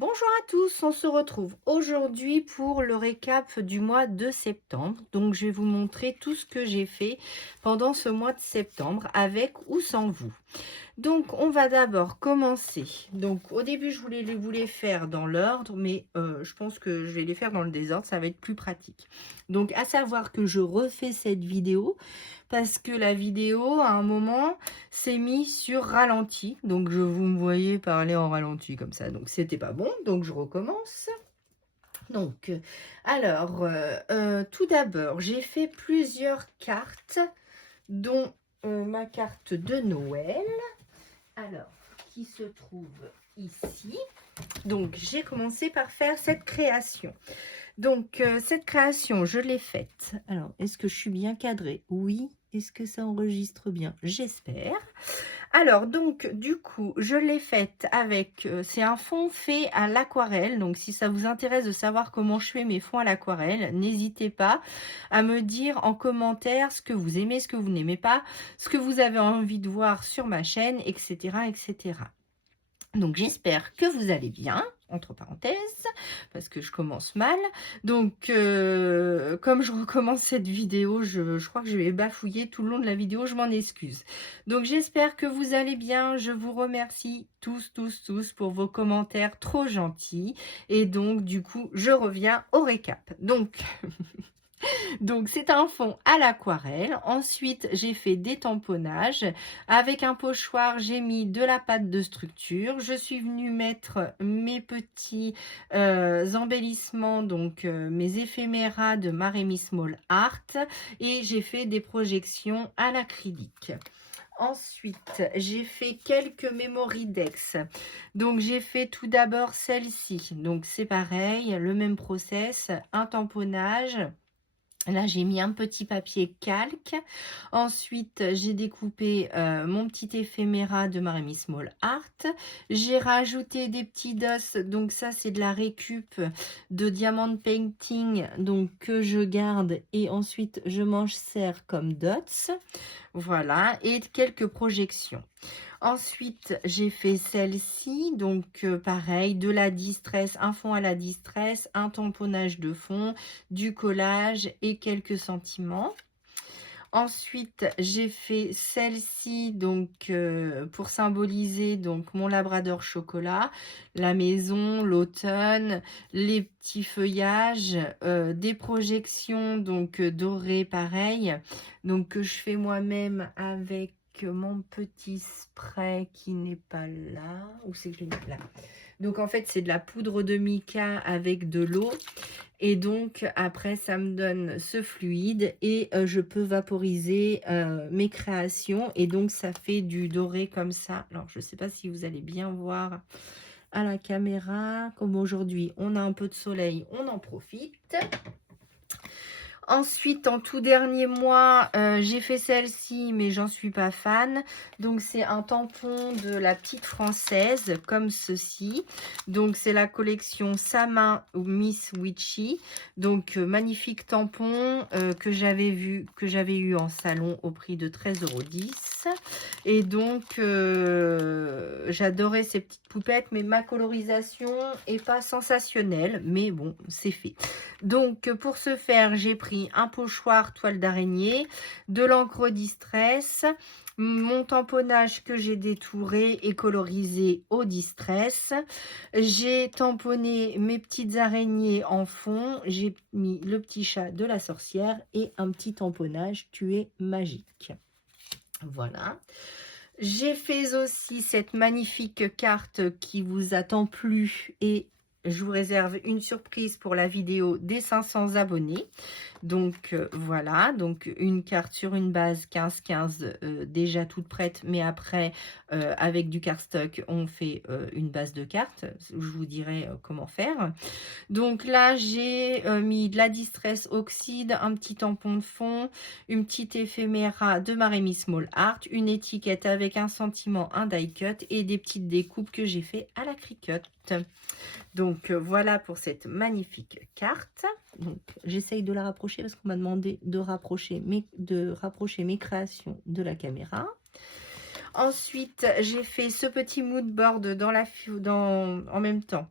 Bonjour à tous, on se retrouve aujourd'hui pour le récap du mois de septembre. Donc je vais vous montrer tout ce que j'ai fait pendant ce mois de septembre avec ou sans vous. Donc on va d'abord commencer. Donc au début je voulais vous les faire dans l'ordre, mais je pense que je vais les faire dans le désordre, ça va être plus pratique. Donc à savoir que je refais cette vidéo parce que la vidéo à un moment s'est mise sur ralenti. Donc vous me voyez parler en ralenti comme ça, donc c'était pas bon, donc je recommence. Donc alors tout d'abord j'ai fait plusieurs cartes, dont ma carte de Noël. Alors, qui se trouve ici. Donc, j'ai commencé par faire cette création. Donc, cette création, je l'ai faite. Alors, est-ce que je suis bien cadrée? Oui. Est-ce que ça enregistre bien? J'espère. Alors, donc, du coup, je l'ai faite avec... c'est un fond fait à l'aquarelle. Donc, si ça vous intéresse de savoir comment je fais mes fonds à l'aquarelle, n'hésitez pas à me dire en commentaire ce que vous aimez, ce que vous n'aimez pas, ce que vous avez envie de voir sur ma chaîne, etc., etc. Donc, j'espère que vous allez bien, entre parenthèses, parce que je commence mal. Donc, comme je recommence cette vidéo, je crois que je vais bafouiller tout le long de la vidéo, je m'en excuse. Donc, j'espère que vous allez bien. Je vous remercie tous pour vos commentaires trop gentils. Et donc, du coup, je reviens au récap. Donc, c'est un fond à l'aquarelle. Ensuite, j'ai fait des tamponnages. Avec un pochoir, j'ai mis de la pâte de structure. Je suis venue mettre mes petits embellissements, donc mes éphéméras de Maremi Small Art. Et j'ai fait des projections à l'acrylique. Ensuite, j'ai fait quelques Memory Dex. Donc, j'ai fait tout d'abord celle-ci. Donc, c'est pareil, le même process, un tamponnage. Là, j'ai mis un petit papier calque. Ensuite, j'ai découpé mon petit éphéméra de Maremi Small Art. J'ai rajouté des petits dos. Donc ça, c'est de la récup de Diamond Painting, donc que je garde et ensuite je m'en sers comme dots. Voilà, et quelques projections. Ensuite, j'ai fait celle-ci, donc pareil, de la distress, un fond à la distress, un tamponnage de fond, du collage et quelques sentiments. Ensuite, j'ai fait celle-ci, donc pour symboliser donc mon labrador chocolat, la maison, l'automne, les petits feuillages, des projections donc dorées pareil, donc que je fais moi-même avec mon petit spray qui n'est pas là. Où c'est que je l'ai mis là? Donc en fait, c'est de la poudre de mica avec de l'eau. Et donc, après, ça me donne ce fluide et je peux vaporiser mes créations. Et donc, ça fait du doré comme ça. Alors, je ne sais pas si vous allez bien voir à la caméra. Comme aujourd'hui, on a un peu de soleil, on en profite. Ensuite, en tout dernier mois, j'ai fait celle-ci, mais j'en suis pas fan. Donc, c'est un tampon de la petite française, comme ceci. Donc, c'est la collection Sa main ou Miss Witchy. Donc, magnifique tampon que j'avais eu en salon au prix de 13,10 €. Et donc, j'adorais ces petites poupettes, mais ma colorisation est pas sensationnelle. Mais bon, c'est fait. Donc, pour ce faire, j'ai pris un pochoir toile d'araignée, de l'encre distress, mon tamponnage que j'ai détouré et colorisé au distress. J'ai tamponné mes petites araignées en fond. J'ai mis le petit chat de la sorcière et un petit tamponnage tué magique. Voilà. J'ai fait aussi cette magnifique carte qui vous a tant plu et je vous réserve une surprise pour la vidéo des 500 abonnés. Donc voilà, donc une carte sur une base 15-15 déjà toute prête, mais après avec du cardstock on fait une base de cartes. Je vous dirai comment faire. Donc là, j'ai mis de la Distress Oxyde, un petit tampon de fond, une petite éphéméra de Maremi Small Art, une étiquette avec un sentiment, un die cut et des petites découpes que j'ai fait à la Cricut. Donc voilà pour cette magnifique carte. Donc j'essaye de la rapprocher parce qu'on m'a demandé de rapprocher mes créations de la caméra. Ensuite, j'ai fait ce petit mood board en même temps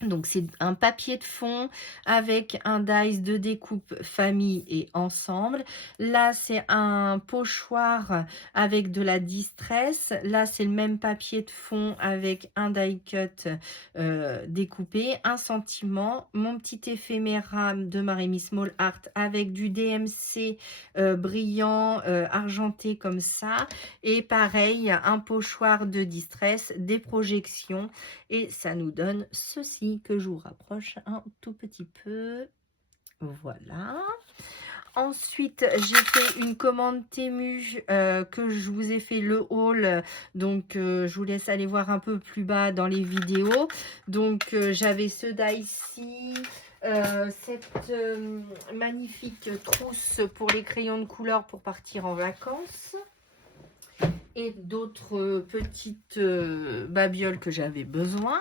Donc c'est un papier de fond avec un dies de découpe famille et ensemble. Là c'est un pochoir avec de la distress. Là c'est le même papier de fond avec un die cut découpé, un sentiment, mon petit éphéméra de Marie Small Art avec du DMC brillant argenté comme ça, et pareil un pochoir de distress, des projections, et ça nous donne ceci que je vous rapproche un tout petit peu. Voilà. Ensuite, j'ai fait une commande Temu que je vous ai fait le haul. Donc, je vous laisse aller voir un peu plus bas dans les vidéos. Donc, j'avais ce die-ci. Cette magnifique trousse pour les crayons de couleur pour partir en vacances. Et d'autres petites babioles que j'avais besoin.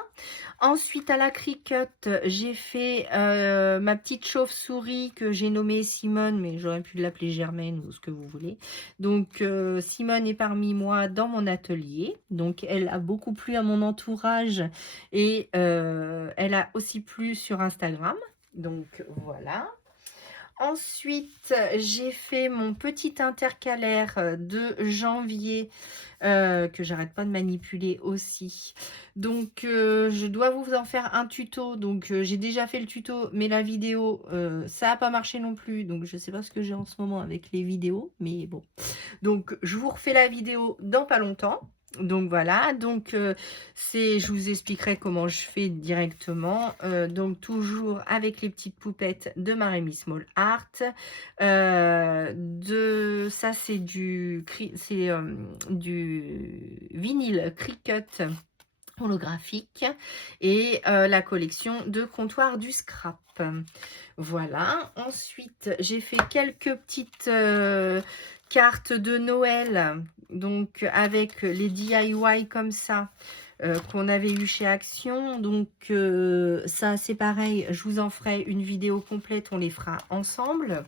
Ensuite, à la Cricut, j'ai fait ma petite chauve-souris que j'ai nommée Simone, mais j'aurais pu l'appeler Germaine ou ce que vous voulez. Donc, Simone est parmi moi dans mon atelier. Donc, elle a beaucoup plu à mon entourage et elle a aussi plu sur Instagram. Donc, voilà. Ensuite, j'ai fait mon petit intercalaire de janvier que j'arrête pas de manipuler aussi. Donc, je dois vous en faire un tuto. Donc, j'ai déjà fait le tuto, mais la vidéo, ça n'a pas marché non plus. Donc, je sais pas ce que j'ai en ce moment avec les vidéos, mais bon. Donc, je vous refais la vidéo dans pas longtemps. Donc voilà, donc je vous expliquerai comment je fais directement. Donc toujours avec les petites poupettes de Marie Small Art. Ça c'est du vinyle Cricut holographique, et la collection de comptoir du scrap. Voilà. Ensuite, j'ai fait quelques petites cartes de Noël, donc avec les DIY comme ça qu'on avait eu chez Action. Donc ça c'est pareil, je vous en ferai une vidéo complète, on les fera ensemble.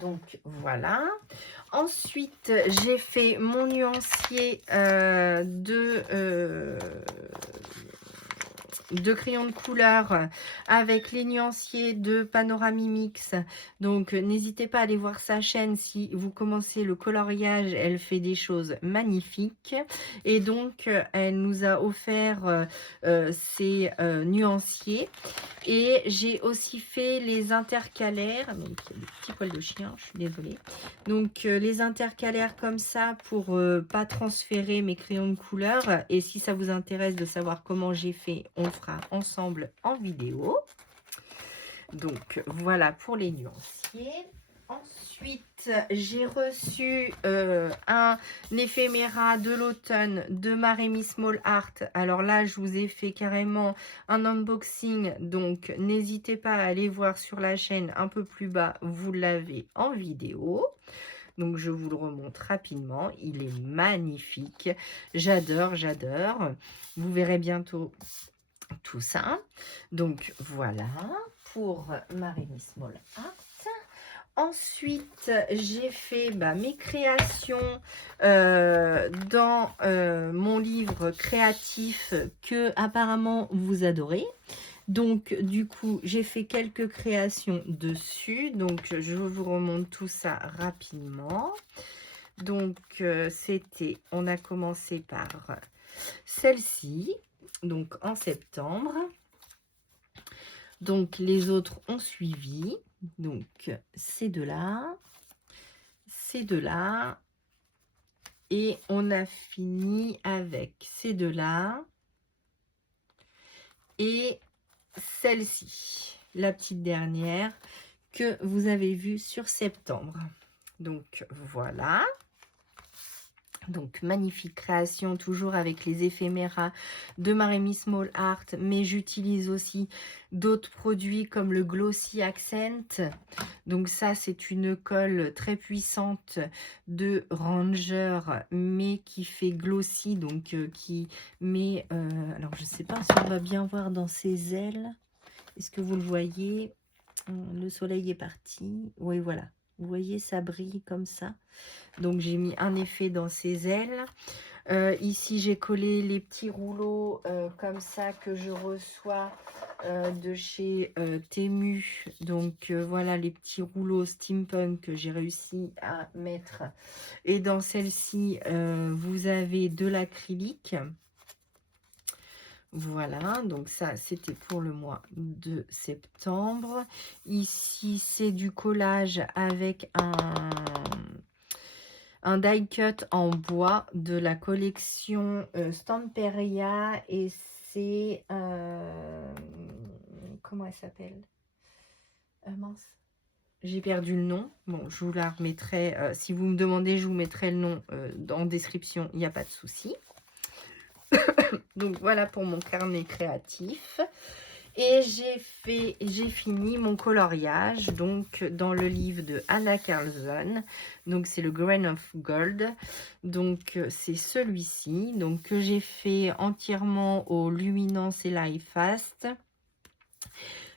Donc voilà. Ensuite, j'ai fait mon nuancier de crayons de couleur avec les nuanciers de Panorama Mix. Donc n'hésitez pas à aller voir sa chaîne si vous commencez le coloriage, elle fait des choses magnifiques. Et donc elle nous a offert ces nuanciers. Et j'ai aussi fait les intercalaires, donc des petits poils de chien, je suis désolée. Donc les intercalaires comme ça pour pas transférer mes crayons de couleur. Et si ça vous intéresse de savoir comment j'ai fait, on le fera ensemble en vidéo. Donc voilà pour les nuanciers. Ensuite, j'ai reçu un éphéméra de l'automne de Marie Small Art. Alors là, je vous ai fait carrément un unboxing. Donc, n'hésitez pas à aller voir sur la chaîne un peu plus bas. Vous l'avez en vidéo. Donc, je vous le remonte rapidement. Il est magnifique. J'adore, j'adore. Vous verrez bientôt tout ça. Donc, voilà pour Marie Small Art. Ensuite, j'ai fait mes créations dans mon livre créatif que apparemment vous adorez. Donc, du coup, j'ai fait quelques créations dessus. Donc, je vous remonte tout ça rapidement. Donc, on a commencé par celle-ci, donc en septembre. Donc, les autres ont suivi. Donc, ces deux-là, et on a fini avec ces deux-là, et celle-ci, la petite dernière que vous avez vue sur septembre. Donc, voilà. Donc, magnifique création, toujours avec les éphéméras de Marie Small Art, mais j'utilise aussi d'autres produits comme le Glossy Accent. Donc ça, c'est une colle très puissante de Ranger, mais qui fait glossy, donc qui met... alors, je ne sais pas si on va bien voir dans ses ailes. Est-ce que vous le voyez? Le soleil est parti. Oui, voilà. Vous voyez, ça brille comme ça. Donc j'ai mis un effet dans ses ailes. Ici, j'ai collé les petits rouleaux comme ça que je reçois de chez Temu. Donc voilà les petits rouleaux steampunk que j'ai réussi à mettre. Et dans celle-ci, vous avez de l'acrylique. Voilà, donc ça, c'était pour le mois de septembre. Ici, c'est du collage avec un die cut en bois de la collection Stamperia. Et c'est... comment elle s'appelle? Mince. J'ai perdu le nom. Bon, je vous la remettrai. Si vous me demandez, je vous mettrai le nom en description. Il n'y a pas de souci. Donc voilà pour mon carnet créatif. Et j'ai fini mon coloriage donc dans le livre de Anna Carlson. Donc c'est le Grain of Gold. Donc c'est celui-ci. Donc que j'ai fait entièrement au Luminance et Light Fast.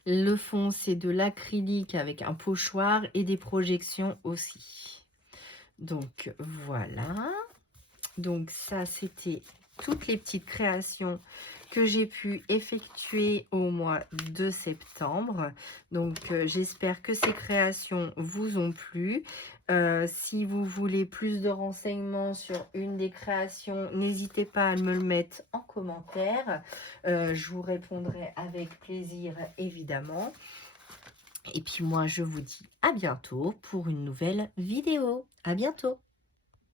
Le fond c'est de l'acrylique avec un pochoir et des projections aussi. Donc voilà. Donc ça c'était toutes les petites créations que j'ai pu effectuer au mois de septembre. Donc j'espère que ces créations vous ont plu. Si vous voulez plus de renseignements sur une des créations, n'hésitez pas à me le mettre en commentaire. Je vous répondrai avec plaisir évidemment. Et puis moi je vous dis à bientôt pour une nouvelle vidéo. À bientôt.